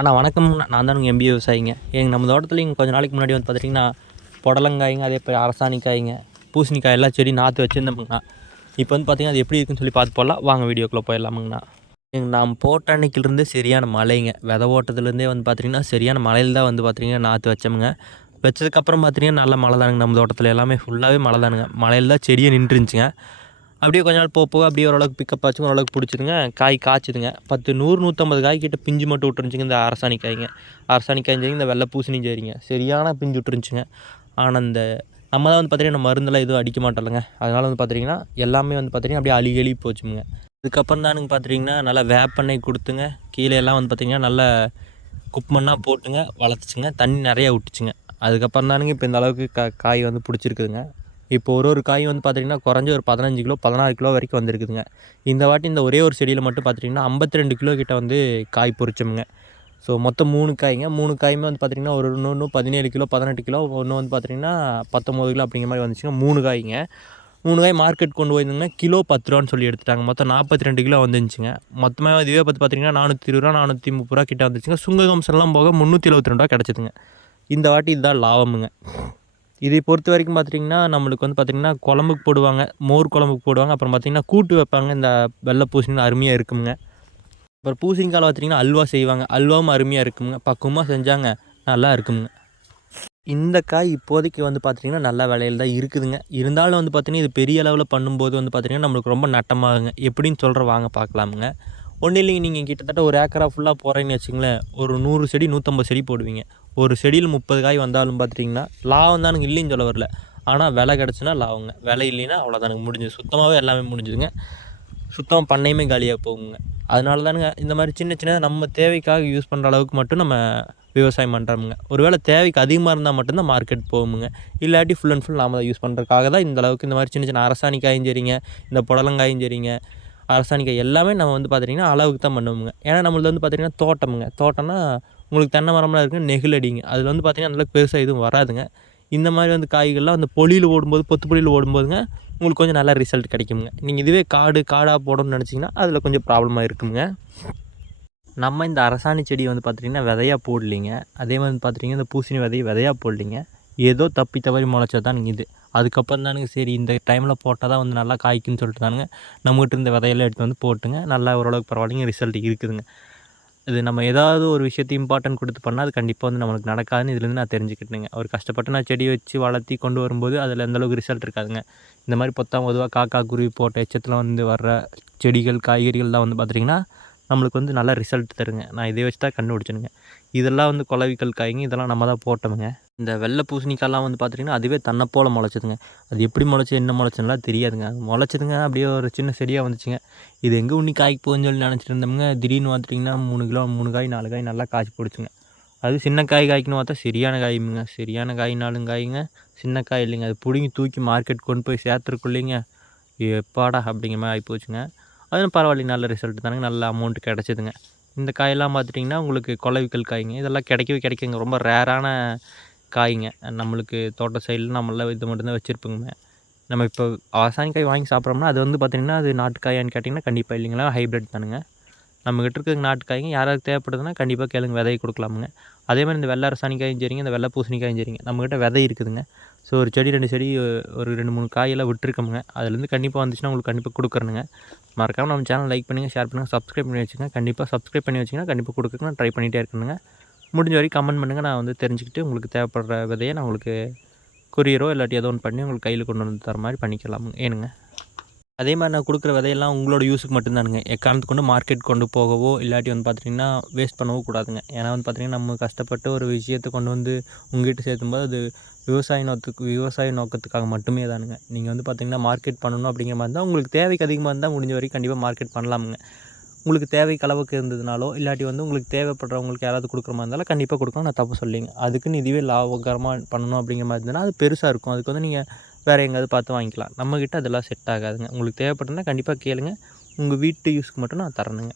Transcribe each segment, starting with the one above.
அண்ணா வணக்கம் நான் தான் எம்பி விவசாயிங்க. எங்கள் நம்ம தோட்டத்தில் இங்கே கொஞ்ச நாளைக்கு முன்னாடி வந்து பார்த்துட்டிங்கன்னா புடலங்காய்ங்க அதே போய் அரசாணிக்காய்ங்க பூசணிக்காய் எல்லாம் செடி நாற்று வச்சுருந்தோம்ங்கண்ணா. இப்போ வந்து பார்த்திங்கன்னா அது எப்படி இருக்குன்னு சொல்லி பார்த்து போடலாம். வாங்க வீடியோக்குள்ளே போயிடலாமுங்கண்ணா. எங்கள் நாம் போட்ட அன்னைக்கிலேருந்து சரியான மழைங்க. விதை ஓட்டத்துலேருந்தே வந்து பார்த்திங்கன்னா சரியான மழையில் தான் வந்து பார்த்திங்கன்னா நாற்று வச்சோமுங்க. வச்சதுக்கப்புறம் பார்த்திங்கன்னா நல்ல மழை தானுங்க நம்ம தோட்டத்தில் எல்லாமே ஃபுல்லாகவே மழை தானுங்க மழையில் தான் செடியை நின்றுருந்துச்சுங்க. அப்படியே கொஞ்ச நாள் போக போக அப்படியே ஓரளவுக்கு பிக்கப் ஆச்சு ஓரளவுக்கு பிடிச்சிதுங்க. காய் காய்ச்சிதுங்க. பத்து நூறு நூற்றம்பது காய் கிட்ட பிஞ்சு மட்டும் விட்டுருந்துச்சிங்க இந்த அரசாணி காய்ங்க. அரசாணி அரசாணிக்காயும் சரிங்க இந்த வெள்ளை பூசணியும் சரிங்க சரியான பிஞ்சு விட்டுருந்துச்சிங்க. ஆனால் இந்த நம்ம தான் வந்து பார்த்திங்கன்னா மருந்தெல்லாம் எதுவும் அடிக்க மாட்டோம்லங்க. அதனால் வந்து பார்த்திங்கன்னா எல்லாமே வந்து பார்த்திங்கன்னா அப்படியே அழுகி அழுகி போச்சுங்க. இதுக்கப்புறம் தானுங்க பார்த்துட்டிங்கன்னா நல்லா வேப்பெண்ணெய் கொடுத்துங்க. கீழே எல்லாம் வந்து பார்த்திங்கன்னா நல்லா குப்பமண்ணாக போட்டுங்க வளர்த்துச்சுங்க. தண்ணி நிறையா விட்டுச்சுங்க. அதுக்கப்புறம் தானுங்க இப்போ இந்த அளவுக்கு கா காய் வந்து பிடிச்சிருக்குதுங்க. இப்போ ஒரு ஒரு காய் வந்து பார்த்திங்கன்னா குறைஞ்சி ஒரு பதினஞ்சு கிலோ பதினாறு கிலோ வரைக்கும் வந்திருக்குதுங்க. இந்த வாட்டி இந்த ஒரே ஒரு செடியில் மட்டும் பார்த்திங்கன்னா ஐம்பத்தி ரெண்டு கிலோ கிட்ட வந்து காய் பொறிச்சோமுங்க. ஸோ மொத்தம் மூணு காய்ங்க. மூணு காயுமே வந்து பார்த்திங்கன்னா ஒரு ஒன்று பதினேழு கிலோ பதினெட்டு கிலோ ஒன்று வந்து பார்த்திங்கன்னா பத்தொம்போது கிலோ அப்படிங்கிற மாதிரி வந்துச்சுங்க. மூணு காய்ங்க. மூணு காய் மார்க்கெட் கொண்டு போயிருந்தாங்கன்னா கிலோ பத்து ரூபான்னு சொல்லி எடுத்துட்டாங்க மொத்தம் நாற்பத்தி ரெண்டு கிலோ வந்துருந்துச்சுங்க மொத்தமாக இதுவே பார்த்து பார்த்திங்கன்னா நானூற்றி இருபது ரூபா நானூற்றி முப்பது ரூபா கிட்ட வந்துச்சுங்க. சுங்ககம்சம்லாம் போக முந்நூற்றி எழுபத்தி ரெண்டு ரூபா கிடச்சிதுங்க. இந்த வாட்டி இதுதான் லாபமுங்க. இதை பொறுத்த வரைக்கும் பார்த்துட்டிங்கன்னா நம்மளுக்கு வந்து பார்த்திங்கன்னா குழம்புக்கு போடுவாங்க மோர் குழம்புக்கு போடுவாங்க. அப்புறம் பார்த்திங்கன்னா கூட்டு வைப்பாங்க. இந்த வெள்ளை பூசணி அருமையாக இருக்குங்க அப்புறம் பூசணிக்காயில் பார்த்திங்கன்னா அல்வா செய்வாங்க. அல்வாவும் அருமையாக இருக்குங்க பக்குவமாக செஞ்சாங்க நல்லா இருக்குங்க இந்த காய் இப்போதைக்கு வந்து பார்த்திங்கன்னா நல்ல விலையில் தான் இருக்குதுங்க. இருந்தாலும் வந்து பார்த்திங்கன்னா இது பெரிய அளவில் பண்ணும்போது வந்து பார்த்திங்கன்னா நம்மளுக்கு ரொம்ப நட்டமாகுங்க. எப்படின்னு சொல்கிற வாங்க பார்க்கலாமுங்க. ஒன்றும் இல்லைங்க நீங்கள் கிட்டத்தட்ட ஒரு ஏக்கரா ஃபுல்லாக போகிறீங்கன்னு வச்சுங்களேன் ஒரு நூறு செடி நூற்றம்பது செடி போடுவீங்க. ஒரு செடியில் முப்பது காய் வந்தாலும் பார்த்துட்டிங்கன்னா லாபம் தானுங்க இல்லைன்னு சொல்ல வரல. ஆனால் விலை கிடச்சுன்னா லாபங்க. விலை இல்லைன்னா அவ்வளோதானுங்க முடிஞ்சது. சுத்தமாகவே எல்லாமே முடிஞ்சுதுங்க. சுத்தமாக பண்ணையுமே காலியாக போகுங்க. அதனால தானுங்க இந்த மாதிரி சின்ன சின்ன நம்ம தேவைக்காக யூஸ் பண்ணுற அளவுக்கு மட்டும் நம்ம விவசாயம் பண்ணுறோமுங்க ஒருவேளை தேவைக்கு அதிகமாக இருந்தால் மட்டும்தான் மார்க்கெட் போகுங்க இல்லாட்டி ஃபுல் அண்ட் ஃபுல் நாம தான் யூஸ் பண்ணுறதுக்காக தான் இந்த அளவுக்கு இந்த மாதிரி சின்ன சின்ன அரசாணிக்காயும் சரிங்க இந்த புடலங்காயும் சரிங்க அரசாணிக்காய் எல்லாமே நம்ம வந்து பார்த்துட்டிங்கன்னா அளவுக்கு தான் பண்ணுவோங்க ஏன்னா நம்மளது வந்து பார்த்திங்கன்னா தோட்டமுங்க. தோட்டம்னா உங்களுக்கு தென்னை மரம்லாம் இருக்குது நெகிழடிங்க. அதில் வந்து பார்த்திங்கன்னா அந்தளவுக்கு பெருசாக எதுவும் வராதுங்க. இந்த மாதிரி வந்து காய்கள்லாம் அந்த பொலியில் ஓடும்போது பொத்து பொலியில் ஓடும்போதுங்க உங்களுக்கு கொஞ்சம் நல்லா ரிசல்ட் கிடைக்குங்க நீங்கள் இதுவே காடு காடாக போடணும்னு நினச்சிங்கன்னா அதில் கொஞ்சம் ப்ராப்ளமாக இருக்குங்க நம்ம இந்த அரசாணி செடி வந்து பார்த்துட்டிங்கன்னா விதையாக போடலிங்க. அதே மாதிரி பார்த்துட்டிங்கன்னா இந்த பூசணி விதையை விதையாக போடலிங்க. ஏதோ தப்பி தவறி முளைச்சா தான் இது. அதுக்கப்புறம் தானுங்க சரி இந்த டைமில் போட்டால் தான் வந்து நல்லா காய்க்குன்னு சொல்லிட்டு தானுங்க நம்மகிட்ட இந்த விதையெல்லாம் எடுத்து வந்து போட்டுங்க நல்லா ஓரளவுக்கு பரவாயில்லைங்க ரிசல்ட் இருக்குதுங்க. இது நம்ம ஏதாவது ஒரு விஷயத்தை இம்பார்ட்டன்ட் கொடுத்து பண்ணால் அது கண்டிப்பாக வந்து நம்மளுக்கு நடக்காதுன்னு இதுலேருந்து நான் தெரிஞ்சுக்கிட்டேங்க அவர் கஷ்டப்பட்டு நான் செடி வச்சு வளர்த்தி கொண்டு வரும்போது அதில் எந்தளவுக்கு ரிசல்ட் இருக்காதுங்க. இந்த மாதிரி பொத்தாம் பொதுவாக காக்கா குருவி போட்ட எச்சத்தில் வந்து வர்ற செடிகள் காய்கறிகள் தான் வந்து பார்த்துட்டிங்கன்னா நம்மளுக்கு வந்து நல்ல ரிசல்ட் தருங்க. நான் இதை வச்சு தான் கண்டுபிடிச்சிடுங்க இதெல்லாம் வந்து குலவிக்கல் காய்ங்க இதெல்லாம் நம்ம தான் போட்டோமுங்க. இந்த வெள்ளை பூசணிக்காயெல்லாம் வந்து பார்த்துட்டிங்கன்னா அதுவே தன்னை போல் முளைச்சதுங்க. அது எப்படி முளைச்சி என்ன முளைச்சுலாம் தெரியாதுங்க. அது முளைச்சதுங்க அப்படியே ஒரு சின்ன செடியாக வந்துச்சுங்க. இது எங்கே உண்ணி காய்க்கு போகுதுன்னு சொல்லி நினச்சிட்டு இருந்தோம்ங்க. திடீர்னு பார்த்துட்டிங்கன்னா மூணு கிலோ மூணு காய் நாலு காய் நல்லா காய்ச்சி போடுச்சுங்க. அது சின்ன காய் காய்க்குன்னு பார்த்தா சரியான காயுங்க. சரியான காய்னாலும் காய்ங்க. சின்ன காய் இல்லைங்க. அது பிடிங்கி தூக்கி மார்க்கெட் கொண்டு போய் சேர்த்துருக்குள்ளீங்க எப்பாடா அப்படிங்கிற மாதிரி ஆகி போச்சுங்க அதுவும் பரவாயில்லைங்க நல்ல ரிசல்ட் தானுங்க. நல்ல அமௌண்ட் கிடச்சிதுங்க. இந்த காயெல்லாம் பார்த்துட்டிங்கன்னா உங்களுக்கு கொலவிக்கல் காய்ங்க. இதெல்லாம் கிடைக்கவே கிடைக்குங்க. ரொம்ப ரேரான காய்ங்க. நம்மளுக்கு தோட்ட சைடில் நம்மளாம் இது மட்டும்தான் வச்சுருப்போங்க. நம்ம இப்போ காய் வாங்கி சாப்பிட்றோம்னா அது வந்து பார்த்திங்கன்னா அது நாட்டுக்காயான்னு கேட்டிங்கன்னா கண்டிப்பாக இல்லைங்களா? ஹைப்ரிட் தானுங்க. நம்மக்கிட்ட இருக்கிற நாட்டுக்காய்ங்க. யாராவது தேவைப்படுதுன்னா கண்டிப்பாக கேளுங்க. விதையை கொடுக்கலாமுங்க. அதே மாதிரி இந்த வெள்ளை அரசாணிக்காயும் சரிங்க இந்த வெள்ளை பூசணிக்காயும் சரிங்க நம்மக்கிட்ட விதை இருக்குதுங்க. ஸோ ஒரு செடி ரெண்டு செடி ஒரு ரெண்டு மூணு காயெல்லாம் விட்டுருக்கோமுங்க. அதுலேருந்து கண்டிப்பாக வந்துச்சுன்னா உங்களுக்கு கண்டிப்பாக கொடுக்குறேனுங்க. மறக்காமல் நம்ம சேனல் லைக் பண்ணுங்கள் ஷேர் பண்ணுங்கள் சப்ஸ்கிரைப் பண்ணி வச்சுங்க கண்டிப்பாக சப்ஸ்கிரைப் பண்ணி வச்சிங்கன்னா கண்டிப்பாக கொடுக்குறேன் நான் ட்ரை பண்ணிகிட்டே இருக்கணுங்க. முடிஞ்ச வரைக்கும் கமெண்ட் பண்ணுங்கள் நான் வந்து தெரிஞ்சுக்கிட்டு உங்களுக்கு தேவைப்படுற விதையை நான் உங்களுக்கு கொரியரோ இல்லாட்டி ஏதோ ஒன்று பண்ணி உங்களுக்கு கையில் கொண்டு வந்து தர மாதிரி பண்ணிக்கலாம் ஏனுங்க? அதே மாதிரி நான் கொடுக்குற விதையெல்லாம் உங்களோட யூஸுக்கு மட்டும்தானுங்க. எக்காரணத்து கொண்டு மார்க்கெட் கொண்டு போகவோ இல்லாட்டி வந்து பார்த்துட்டிங்கன்னா வேஸ்ட் பண்ணவோ கூடாதுங்க. ஏன்னா வந்து பார்த்திங்கன்னா நம்ம கஷ்டப்பட்டு ஒரு விஷயத்தை கொண்டு வந்து உங்ககிட்ட சேர்த்தும்போது அது விவசாய நோக்கத்துக்கு விவசாய நோக்கத்துக்காக மட்டுமே தானுங்க. நீங்கள் வந்து பார்த்திங்கன்னா மார்க்கெட் பண்ணணும் அப்படிங்கிற மாதிரி இருந்தால் உங்களுக்கு தேவைக்கு அதிகமாக இருந்தால் முடிஞ்ச வரைக்கும் கண்டிப்பாக மார்க்கெட் பண்ணலாமுங்க. உங்களுக்கு தேவைக்கு அளவுக்கு இருந்ததுனாலோ இல்லாட்டி வந்து உங்களுக்கு தேவைப்படுறவங்களுக்கு யாராவது கொடுக்குற மாதிரி இருந்தாலும் கண்டிப்பாக கொடுக்கணும் நான் தப்பு சொல்லிங்க. அதுக்குன்னு இதுவே லாபகரமாக பண்ணணும் அப்படிங்கிற மாதிரி இருந்ததுன்னா அது பெருசாக இருக்கும். அதுக்கு வந்து நீங்கள் வேறு எங்கேயாவது பார்த்து வாங்கிக்கலாம். நம்மக்கிட்ட அதெல்லாம் செட் ஆகாதுங்க. உங்களுக்கு தேவைப்பட்டுனா கண்டிப்பாக கேளுங்க. உங்கள் வீட்டு யூஸ்க்கு மட்டும் நான் தரணுங்க.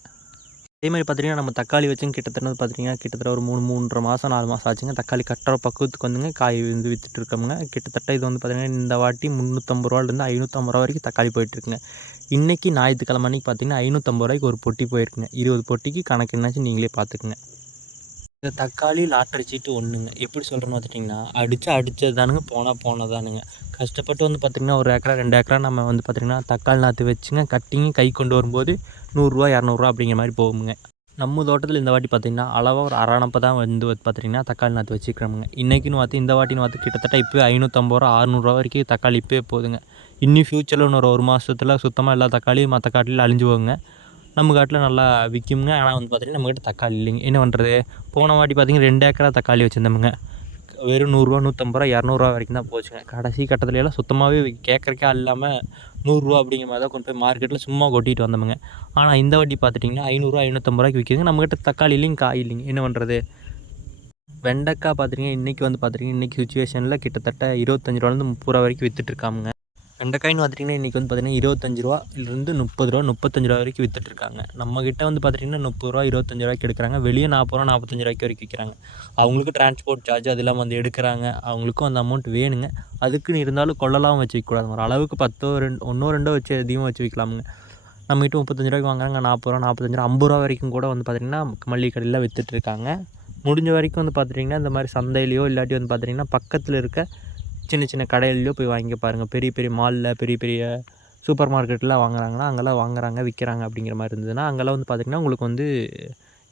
அதே மாதிரி பார்த்திங்கன்னா நம்ம தக்காளி வச்சு கிட்டத்தட்ட பார்த்திங்கன்னா கிட்டத்தட்ட ஒரு மூணு மூன்றரை மாதம் நாலு மாதம் ஆச்சுங்க. தக்காளி கட்டுற பக்குவத்துக்கு வந்துங்க காய் வந்து விற்றுட்டு இருக்கோமுங்க. கிட்டத்தட்ட இது வந்து பார்த்திங்கன்னா இந்த வாட்டி முந்நூற்றம்பது ரூபாலேருந்து ஐநூற்றம்பது ரூபா வரைக்கும் தக்காளி போயிட்டுருக்குங்க இன்றைக்கி ஞாயிற்றுக்கிழமை அன்றைக்கி பார்த்திங்கன்னா ஐநூற்றம்பது ரூபாய்க்கு ஒரு பொட்டி போயிருக்குங்க. இருபது பொட்டிக்கு கணக்கு என்னாச்சு நீங்களே பார்த்துக்குங்க இந்த தக்காளி லாட்டரி சீட்டு ஒன்றுங்க எப்படி சொல்கிறேன்னு பார்த்துட்டிங்கன்னா அடித்து அடித்தது தானுங்க போனால் போனதானுங்க கஷ்டப்பட்டு வந்து பார்த்திங்கன்னா ஒரு ஏக்கரா ரெண்டு ஏக்கரா நம்ம வந்து பார்த்திங்கன்னா தக்காளி நாற்று வச்சுங்க கட்டிங்க கை கொண்டு வரும்போது நூறுரூவா இரநூறுவா அப்படிங்கிற மாதிரி போகுங்க நம்ம தோட்டத்தில் இந்த வாட்டி பார்த்திங்கன்னா அளவாக ஒரு அரணப்போ தான் வந்து பார்த்திங்கன்னா தக்காளி நாற்று வச்சுக்கிறோமுங்க. இன்றைக்கின்னு பார்த்து இந்த வாட்டின்னு பார்த்து கிட்டத்தட்ட இப்போ ஐநூற்றம்பது ரூபா அறுநூறுவா வரைக்கும் தக்காளி இப்போயே போகுதுங்க. இன்னும் ஃப்யூச்சரில் இன்னொரு ஒரு மாதத்துல சுத்தமாக எல்லா தக்காளியும் மற்ற காட்டில் அழிஞ்சு போகுங்க. நம்ம காட்டில் நல்லா விற்குங்க ஆனால் வந்து பார்த்திங்கன்னா நம்மக்கிட்ட தக்காளி இல்லைங்க. என்ன பண்ணுறது போன வாட்டி பார்த்திங்கன்னா ரெண்டு ஏக்கரா தக்காளி வச்சுருந்தோமுங்க. வெறும் நூறுரூவா நூற்றம்பது ரூபா இரநூறுவா வரைக்கும் தான் போச்சுங்க. கடைசி கட்டத்தில் எல்லாம் சுத்தமாகவே கேட்குறக்கே இல்லாமல் நூறுரூவா அப்படிங்கிற மாதிரி தான் கொண்டு போய் மார்க்கெட்டில் சும்மா கொட்டிட்டு வந்தோமுங்க. ஆனால் இந்த வாட்டி பார்த்துட்டிங்கன்னா ஐநூறுரூவா ஐநூற்றம்பது ரூபாய்க்கு விற்கிதுங்க நம்மக்கிட்ட தக்காளி இல்லைங்க காய் இல்லைங்க. என்ன பண்ணுறது வெண்டைக்காய் பார்த்துட்டிங்கன்னா இன்றைக்கி வந்து பார்த்துட்டிங்கன்னா இன்றைக்கி சுச்சுவேஷனில் கிட்டத்தட்ட இருபத்தஞ்சி ரூபாலேருந்து முப்பது ரூபா வரைக்கும் விற்றுட்ருக்காமுங்க வெண்டைக்காயின்னு பார்த்துட்டிங்கன்னா இன்றைக்கி வந்து பார்த்திங்கன்னா இருபத்தஞ்சி ரூபாலேருந்து முப்பது ரூபா முப்பத்தஞ்சு ரூபா வரைக்கும் விற்றுட்ருக்காங்க நம்மக்கிட்ட வந்து பார்த்திங்கன்னா முப்பது ரூபா இருபத்தஞ்சி ரூபாய்க்கு எடுக்கிறாங்க. வெளியே நாற்பது ரூபா நாற்பத்தஞ்சு ரூபாய்க்கு வரைக்கும் விற்கிறாங்க அவங்களுக்கு டிரான்ஸ்போர்ட் சார்ஜ் அது இல்லாமல் வந்து எடுக்கிறாங்க. அவங்களுக்கும் அந்த அமௌண்ட் வேணுங்க. அதுக்குன்னு இருந்தாலும் கொள்ளலாம் வச்சு வைக்கக்கூடாது ஒரு அளவுக்கு பத்தோ ரெண்டு ஒன்றோ ரெண்டோ வச்சு அதிகமாக வச்சு வைக்கலாமுங்க. நம்மகிட்ட முப்பத்தஞ்சு ரூபாய்க்கு வாங்குறாங்க. நாற்பது ரூபா நாற்பத்தஞ்சு ரூபா ஐம்பது ரூபா வரைக்கும் கூட வந்து பார்த்திங்கன்னா மல்லிகை கடையில் விற்றுட்ருக்காங்க முடிஞ்ச வரைக்கும் வந்து பார்த்துட்டிங்கன்னா இந்த மாதிரி சந்தையிலையோ இல்லாட்டி வந்து பார்த்திங்கன்னா பக்கத்தில் இருக்க சின்ன சின்ன கடையிலையோ போய் வாங்கி பாருங்கள் பெரிய பெரிய மாலில் பெரிய பெரிய சூப்பர் மார்க்கெட்டில் வாங்குறாங்கன்னா அங்கெல்லாம் வாங்குறாங்க விற்கிறாங்க அப்படிங்கிற மாதிரி இருந்ததுன்னா அங்கெல்லாம் வந்து பார்த்திங்கன்னா உங்களுக்கு வந்து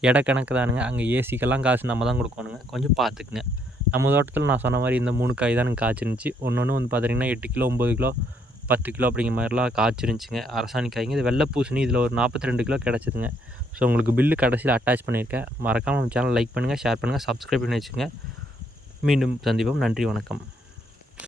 இட கணக்கு தானுங்க. அங்கே ஏசிக்கெல்லாம் காசு நம்ம தான் கொடுக்கணுங்க. கொஞ்சம் பார்த்துக்குங்க நம்ம தோட்டத்தில் நான் சொன்ன மாதிரி இந்த மூணு காய் தானுங்க காய்ச்சிருந்துச்சி. ஒன்று ஒன்று வந்து பார்த்திங்கன்னா எட்டு கிலோ ஒம்பது கிலோ பத்து கிலோ அப்படிங்கிற மாதிரிலாம் காய்ச்சிருந்துச்சிங்க. அரசாணி காய்ங்க. இது வெள்ளை பூசணி இதில் ஒரு நாற்பத்தி ரெண்டு கிலோ கிடச்சிதுங்க. ஸோ உங்களுக்கு பில்லு கடைசியில் அட்டாச் பண்ணியிருக்கேன். மறக்காமல் நம்ம சேனல் லைக் பண்ணுங்கள் ஷேர் பண்ணுங்கள் சப்ஸ்கிரைப் பண்ணி வச்சுங்க மீண்டும் சந்திப்போம். நன்றி வணக்கம்.